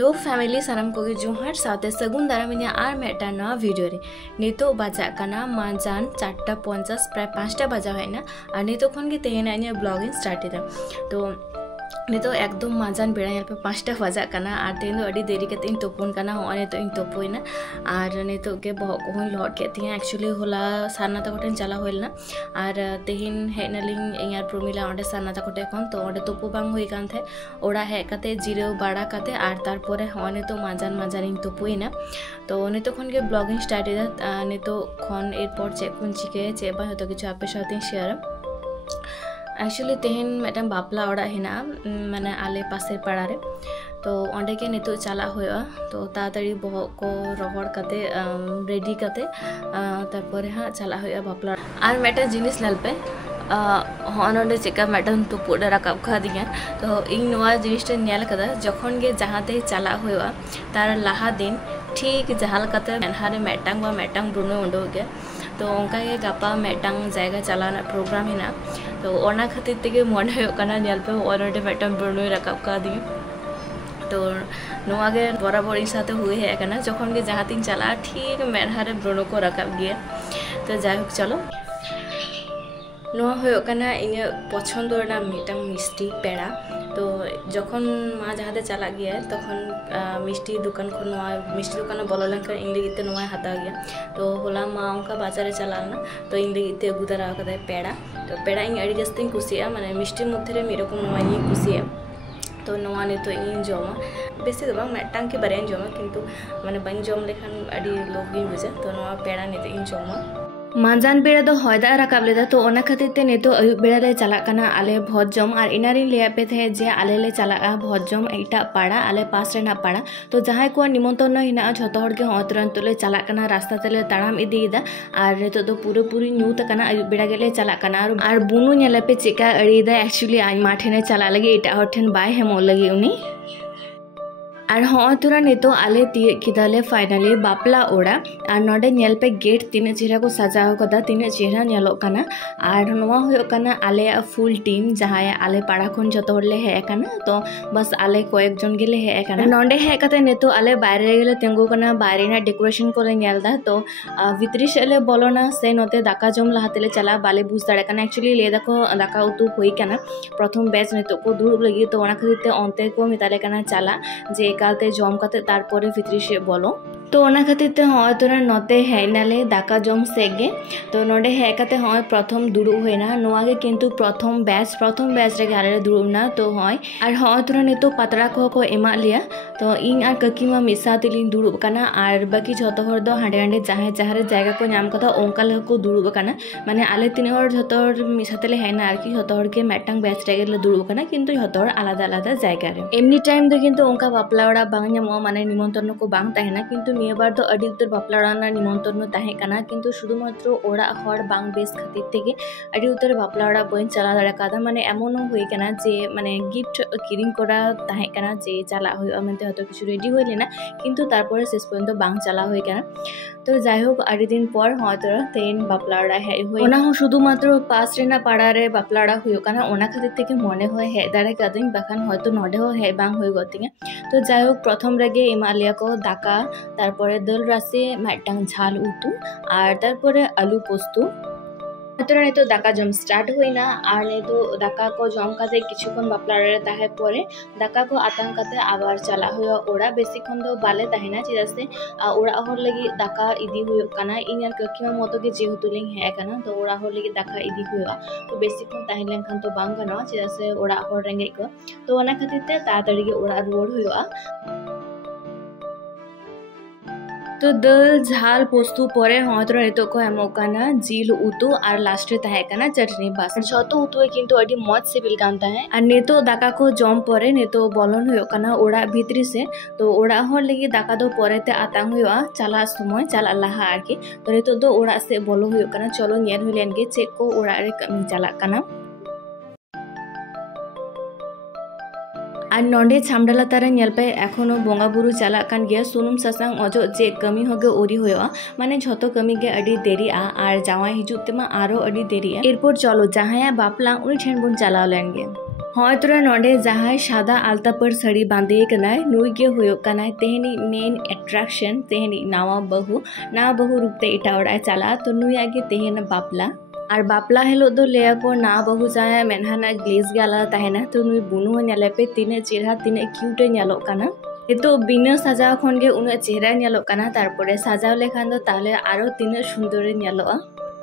Hello family सानम को जोहार साथे सगुन दारामिनिया आर मेटा नवा वीडियो रे नितो बाजा कना मांजान 4:50 प्राय 5टा बाजा हैना और नितो खन के तेहेना इनिया ब्लॉगिंग स्टार्ट दा तो नितो एकदम मांजान बेड़ा पे 5टा बजा कना और तेन दो अडी देरी कते तोपुन कना हो नितो इन तोपुइना और नितो के बहक को लहट के तिया एक्चुअली होला सारना तकोटेन चला होइलना और तेहिन हेनालिंग इयार प्रमिला ओंडे सारना तकोटे कोन तो ओंडे तोपु बांग होई कान थे ओड़ा हे कते जिरो बाड़ा कते और तारपरे हो नितो मांजान मांजान इन तोपुइना तो नितो खन के ब्लॉगिंग स्टार्ट दा नितो खन एरपर चेक कोन चिके चे बा हतो किछु आपे साथे शेयर एक्चुअली तेहन मेटम बापला ओड़ा हेना माने आले पासे पाड़ा रे तो ओंडे के नितो चला होया तो तातड़ी बहक को रगड़ कते रेडी कते तारपरे हा चला होया बापला और मेटा जिनिस नलपे हॉनोंडे चेका मेटन तो पोडा राकाब खा दिया तो इन नवा जिनिसटा नेल कदा जखन गे जहाते चला होया तार लाहा दिन ठीक जहाल कते मेनहारे मेटांग बा मेटांग ब्रुनो उंडो गया तो उनका के गापा मेटांग जायगा चलाना प्रोग्राम हेना तो ओना खातिर तेगे मन होयो कना नेल पे ओनोंडे मेटांग ब्रुनो राकाब का दी तो नोआगे बराबर साथे हुए है कना जखन गे जहातिन चला ठीक मेनहारे ब्रुनो को राकाब गया तो जाय होक चलो नोआ होयो कना इने पछंद ना मिटांग मिष्टि पेड़ा तो जखन मा जहाते चला गया तखन मिष्टि दुकान खन नोआ मिष्टि दुकान बोलो लेकर इन लगिते नोआ हता गया तो होला मा उनका बाजारे चलाना तो इन लगिते अगु दरा कदा पेड़ा तो पेड़ा इन अड़ी जस्ती कुसिया माने मिष्टि मध्य मेरे को नोआ इन कुसिया तो नोआ ने तो इन जोमा बेसी दो बांग मेटांग के बारे जोमा किंतु माने बांग जोम लेखान अड़ी लोग गिन बुझा तो नोआ पेड़ा ने तो इन जोमा मांजान बेड़ा दो हयदा राकाब लेदा तो ओना खातिर ते नेतो अयुब बेड़ा ले चला कना आले भोज जम और इनारी ले पे थे जे आले ले चला भोज जम एटा पाड़ा आले पास रेना पाड़ा तो जहां को निमंत्रण हिना झतो हर के तुरंत ले चला कना रास्ता तेले ताड़ाम इदीदा और नेतो दो पूरे पूरी न्यूत कना अयुब बेड़ा गेले चला कना और बुनु नेले पे चिका अड़ीदा एक्चुअली आज माठेने चला लगे एटा हठेन बाय हेमो लगे उनी और हाँ तुरा नितो आले तीए किदाले फाइनली बापला ओड़ा और नोडे नेल पे गेट तीन चेहरा को सजाव कदा तीन चेहरा नेलो कना और नोआ होयो कना आले फुल टीम जहां आले पाड़ा खन जतो ले हे कना तो बस आले कोएक जन गेले हे कना नोडे हे कते नितो आले बाहरे गेले तेंगु कना बाहरे ना डेकोरेशन को ले नेलदा तो वितरी सेले बोलोना से नोते दाका जम लहातेले चला बाले बुझ दाड़े कना एक्चुअली ले दाको दाका उतु होई कना प्रथम बैच नितो को दुरुब लगी तो ओना खातिर अंते को मिताले कना चला जे कालते जम काते तारपरे भितरी से बोलो तो ओना खातिर ते होय तोरा नते हेनाले दाका जम सेगे तो नोडे हे काते होय प्रथम दुडु होइना नोआगे किंतु प्रथम बैच रे गारे दुडुना तो होय और होय तोरा नितो पातरा को एमा लिया तो इन आर ककीमा मिसा तिलिन दुडु कना और बाकी जतो हर दो हांडे हांडे जहां जहां जायगा को नाम कथा ओंकाल को दुडु कना माने आले तीन हर जतो मिसा तिले हेना आर की जतो हर के मेटांग बैच रे गेले दुडु कना किंतु जतो आलादा आलादा जायगा रे एमनी टाइम दो किंतु ओंका बापलाड़ा बांग ᱧᱟᱢᱚᱜᱼᱟ माने निमंत्रण को बांग तहेना किंतु निया बार तो अडी उतर बापलाड़ा ना निमंत्रण तहे कना किंतु शुधुमात्र ओड़ा हर बांग बेस खातिर तेगे अडी उतर बापलाड़ा बइन चला दाड़ा कादा माने एमोनो होई कना जे माने गिफ्ट किरिंग कोरा तहे कना जे चला होय मेनते हतो किछु रेडी होय लेना किंतु तारपरे शेष पर्यंत बांग चला होय कना तो जाय होक अडी दिन पर हयतो तेन बापलाड़ा हे होय ओना हो शुधुमात्र पास रेना पाड़ा रे बापलाड़ा होय कना ओना खातिर तेगे मने होय हे दाड़ा कादिन बाखान हयतो नोडे हो हे बांग होय गतिंगा तो जाय होक प्रथम रेगे एमालिया को दाका तारपरे दल राशि मेटांग झाल उतु और तारपरे आलू पोस्तु तोरा ने तो दाका जम स्टार्ट होइना और ने तो दाका को जम काते किछुखन बापलाड़े ताहे परे दाका को आतांग काते आबार चला होया ओड़ा बेसी खन दो बाले ताहेना चिदा से ओड़ा हर लगी दाका इदी होयो कना इनर ककिमा मतो के जेहुतुलिंग हे कना तो ओड़ा हर लगी दाका इदी होया तो बेसी खन ताहे लेनखान तो बांग गना चिदा से ओड़ा हर रेंगे को तो ओना खातिर ते तातड़ी के ओड़ा रोड होया तो दल झाल पोस्तु परे हतरा नितो को एमोकाना जिल उतु और लास्ट रे ताहे कना चटनी बस जतो उतु किंतु अडी मौज सिबिल कांता है और नितो दाका को जम परे नितो बोलन होयो कना ओड़ा भीतरी से तो ओड़ा हर लगी दाका दो परे ते आतांग होयो चला समय चला लहा आरकी तो नितो दो ओड़ा से बोलो होयो कना चलो नेर होलेन गे चेक को ओड़ा रे कमी चला कना और नोंडे छामडला तारा नेलपे एखोनो बोंगा बुरु चला कान गया सुनुम सासांग अजो जे कमी होगे ओरी होया माने झतो कमी गे अडी देरी आ और जावाई हिजुतेमा आरो अडी देरी एरपोर चलो जहाया बापला उनी ठेन बुन चला लेंगे। हाँ तो नोडे जहाँ सादा आलता पर साड़ी बांधे कनाय नुई के होयोग कनाय तेहनी मेन एट्रैक्शन तेहनी नावा बहु रूपते इटा ओड़ा चला तो नुई आगे तेहना बापला और बापला हेलो दो लेया को ना बहु जाए मेनहाना ग्लेज गाला तहना तो नुई बुनु नेले पे तीने चेहरा तीने क्यूटे नेलो कना तो बिना सजाव खन गे उन चेहरा नेलो कना तारपरे सजाव लेखान दो ताले आरो तीने सुंदर नेलोआ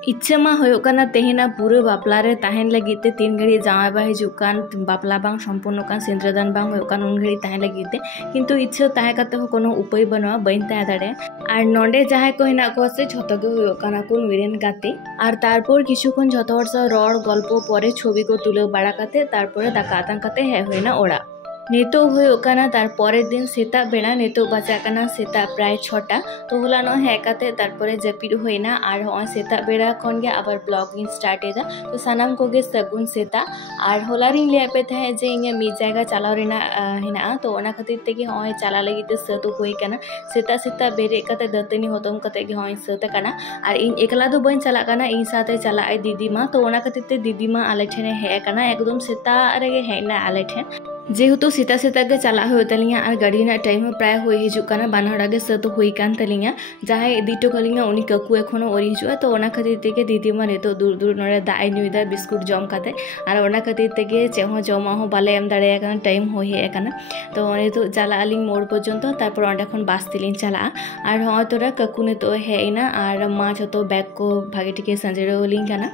इच्छा मा होयो कना तेहेना पूरा बापला रे ताहेन लगी ते 3 घड़ी जामा बा हिजुकान बापला बांग संपूर्ण कान सेंद्रदान बांग होयो कान उन घड़ी ताहेन लगी ते किंतु इच्छा ताहे कते कोनो उपाय बनवा बइन ताहे दाड़े और नोंडे जहां को हिना को से झतो गे होयो काना को नुरेन गाते और तारपर किछुखन झतो हर सा रड़ गल्प परे छवि को तुले बाड़ा काते तारपरे दाका आतां काते हे होइना ओड़ा नेतो होना तार परेर दिन सेता बेड़ा नेतो बजाकना सेता प्राय 6टा तो होलानो हेकाते तारपरे जपिड होइना और होय सेता बेड़ा खन गे आबार ब्लॉगिंग स्टार्ट एदा तो सानाम कोगे सगुन सेता और होलारिंग लेपे थे जे इंगे मी जायगा चलाव रेना हिना तो ओना खातिर तेगे होय चला लगी ते सतो होई कना सेता सेता बेरे कते दतनी होतम कते गे होय सते कना और इन एकला दो बइन चला कना इन साथे चला आई दीदी मा तो ओना खातिर ते दीदी मा आले ठेने हे कना एकदम सेता रेगे हेना आले ठेन जेहेतु सीता सीता के चला हो तलिया और गाड़ी ना टाइम प्राय हो हिजुकाना बानहड़ागे सतो होई कान तलिया जहां इदीटो कलिया उनी ककु एखोनो ओरी हिजुआ तो ओना खातिर तेगे दीदी मा नेतो दूर दूर नोरे दाई नुइदा बिस्कुट जम काते और ओना खातिर तेगे चेहो जमा हो बाले एम दाड़े काना टाइम हो हे काना तो नेतो चला आलिंग मोड़ पर्यंत तारपर ओंडे खन बास तिलिंग चला और हो तोरा ककु नेतो हेइना और मा जतो बैग को भागे टिके संजेरो लिंग काना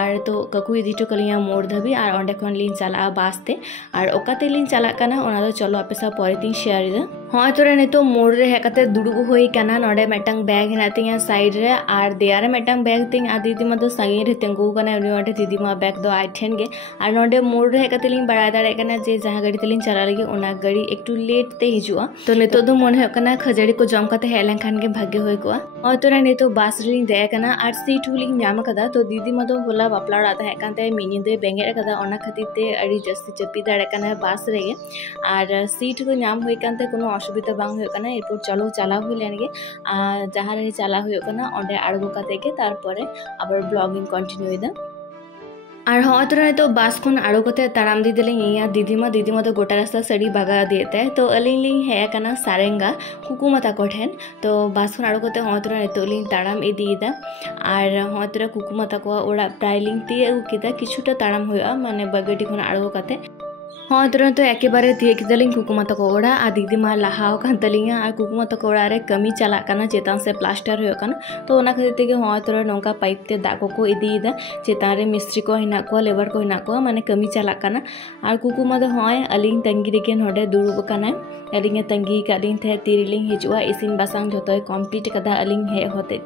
और तो ककु इदीटो कलिया मोड़ धबी और ओंडे खन लिंग चला बासते और ओकाते चला चलो आपे सा परे शेयर हाँ तो नितो मोड़ रे हेकते दुड़ुब होई कना नोडे मेटंग बैग हेना तिया साइड रे और देयारे मेटंग बैग तिंग आ दीदी मा दो संगी रे तेंगु कना उनी ओंडे दीदी मा बैग दो आई ठेन गे और नोडे मोड़ रे हेकते लिंग बड़ा दाड़े कना जे जहां गाड़ी तेलिंग चला लगी ओना गाड़ी एकटू लेट ते हिजुआ तो नितो दो मन हे कना खजड़ी को जम काते हेलन खान के भाग्य होई को हाँ तो नितो बास रे लिंग दे कना और सीट हुलिंग नाम कदा तो दीदी मा दो होला बापला राता हे कानते मिनी दे बेंगे कदा ओना खातिर ते अड़ी जस्ती चपी दाड़े कना बास रे और सीट को नाम होई कानते कोनो असुविधा बांग होय कना एरपर चलो चला हुई लेन गे जहाँ रे चला हुई कना ओंडे आड़गो काते के तारपरे आबार ब्लॉगिंग कंटिन्यू एदा और हाँ तो तो बास खन आड़ो कते ताराम दी दिलिंग दीदी मा तो गोटा रास्ता सड़ी बागा दिए तो अलिंग लिंग हे कना सारेंगा कुकुमाता को ठेन तो बास खन आड़ो कते हाँ तो नितो लिंग ताराम इदीदा और हाँ तो कुकुमाता को ओड़ा प्राय लिंग ती अगु किदा किछुटा ताराम होया माने बगेटी खन आड़ो कते हाँ तो एकेबारे तीयें कुकुमाता को ओड़ा और दीदी मा लहाव कान तलिंगा और कुकुमाता को ओड़ा रे कमी चला कना चेतान से प्लास्टर हो कना तो ओना खातिर तेगे हाँ तो नौका पाइप ते दाग को इदीदा चेतान रे मिस्त्री को हिना को लेबर को हिना को माने कमी चला कना और कुकुमा दो हाँ अलिंग तंगी रेगे नोडे दुड़ुब कना अलिंग तंगी कालिंग थे तिरिलिंग हिजुआ इसिन बासांग जतो कमप्लीट कदा अलिंग हे होते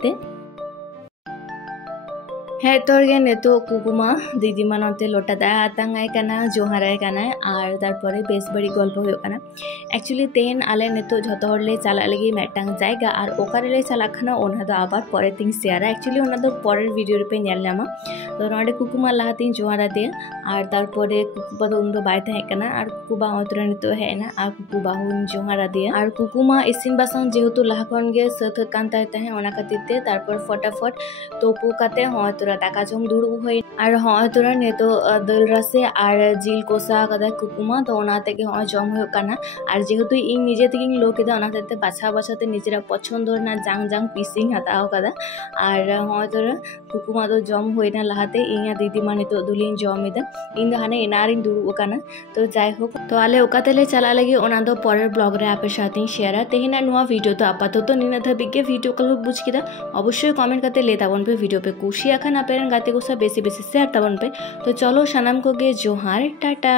है तोरगे नेतो कुकुमा दीदी मानते लोटा दा आतांगाय कना जोहाराय कना और तारपरे बेस बड़ी गल्प होयो कना एक्चुअली तेन आले नेतो झतो हरले चला लगी मेटांग जायगा और ओकारेले चला खाना ओना दो आबार परे तिंग शेयर एक्चुअली ओना दो परेर वीडियो रे पे नेल नामा तो नोडे कुकुमा लाहातिन जोहारा दे और तारपरे कुकुबा दो उन दो बाय थाहे कना और कुकुबा ओतरे नेतो हेना और कुकुबा हुन जोहारा दे और कुकुमा इसिन बासंग जेहेतु लाहा खन गे सथ कान ताहे ओना खातिर ते तारपर फटाफट तोपु काते हाँ दाका जम दुड़ुब होई और हाँ तो नेतो दल रासे और जिल कोसा कदा कुकुमा तो ओनाते के हाँ जम हो कना और जेहेतु इन निजे तेगिंग लो केदा ओनाते बाछा बाछाते निजेरा पसंद ना जांग जांग पीसिंग हताओ कदा और हाँ तो कुकुमा तो जम होइना लाहाते इया दीदी मा नेतो दुलिन जमेदा इन दो हाने एनारिन दुड़ुब कना तो जाय होक तो आले ओकातेले चला लगी ओना दो परेर ब्लॉग रे आपे साथे शेयर तेहेना नुआ वीडियो तो आपातत निना धाबिगे वीडियो कल बुझ किदा अवश्य कमेंट करते ले ताबन पे वीडियो पे कुशी आखान आपेरन गाते को सब बेसी बेसी शेयर ताबन पे तो चलो सानाम को गे जोहार टाटा।